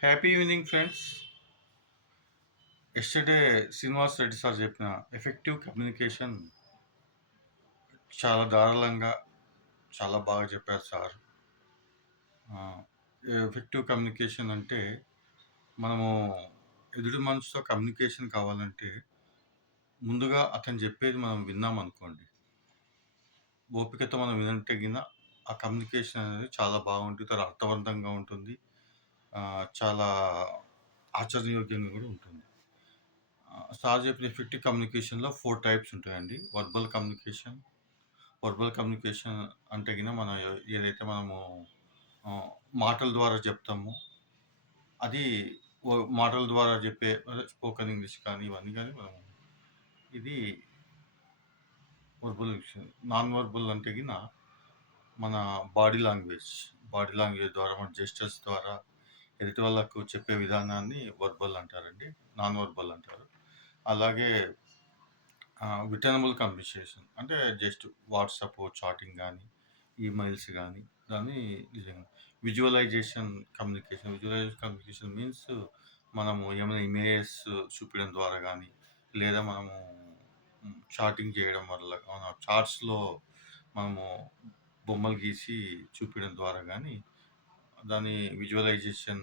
Happy evening friends. Yesterday Srinivas Reddy sir చెప్పిన effective communication చాలా దారుణంగా చాలా బాగా చెప్పారు సార్. ఆ, ఎఫెక్టివ్ కమ్యూనికేషన్ అంటే మనము ఎదుటి మనిషితో కమ్యూనికేషన్ కావాలంటే ముందుగా అతను చెప్పేది మనం విన్నాం అనుకోండి, ఓపికతో మనం వినంటే గిన ఆ కమ్యూనికేషన్ అనేది చాలా బాగుంటుంది, చాలా అర్థవంతంగా ఉంటుంది, చాలా ఆచరణయోగ్యంగా కూడా ఉంటుంది. సార్ చెప్పిన ఎఫెక్టివ్ కమ్యూనికేషన్‌లో 4 టైప్స్ ఉంటాయండి. వర్బల్ కమ్యూనికేషన్ అంటే గిన మనం ఏదైతే మనము ఆహ్, మాటల ద్వారా చెప్తామో అది మాటల ద్వారా చెప్పే స్పోకెన్ ఇంగ్లీష్ కానీ ఇవన్నీ గాని మనం ఇది వర్బల్ విషయం. నాన్ వర్బల్ అంటే గిన మన బాడీ లాంగ్వేజ్. బాడీ లాంగ్వేజ్ ద్వారా మన జెస్చర్స్ ద్వారా ఎదుటి వాళ్ళకు చెప్పే విధానాన్ని వర్బల్ అంటారండి. నాన్ వర్బల్ అంటారు. అలాగే విటనబుల్ కమ్యూనికేషన్ అంటే జస్ట్ వాట్సాప్ చాటింగ్ గానీ, ఈమెయిల్స్ గానీ, దాన్ని నిజంగా విజువలైజేషన్ కమ్యూనికేషన్ మీన్స్ మనము ఏమైనా ఇమేజెస్ చూపియడం ద్వారా గానీ, లేదా మనము చాటింగ్ చేయడం వల్ల మన చాట్స్‌లో మనము బొమ్మలు గీసి చూపియడం ద్వారా గానీ, దాన్ని విజువలైజేషన్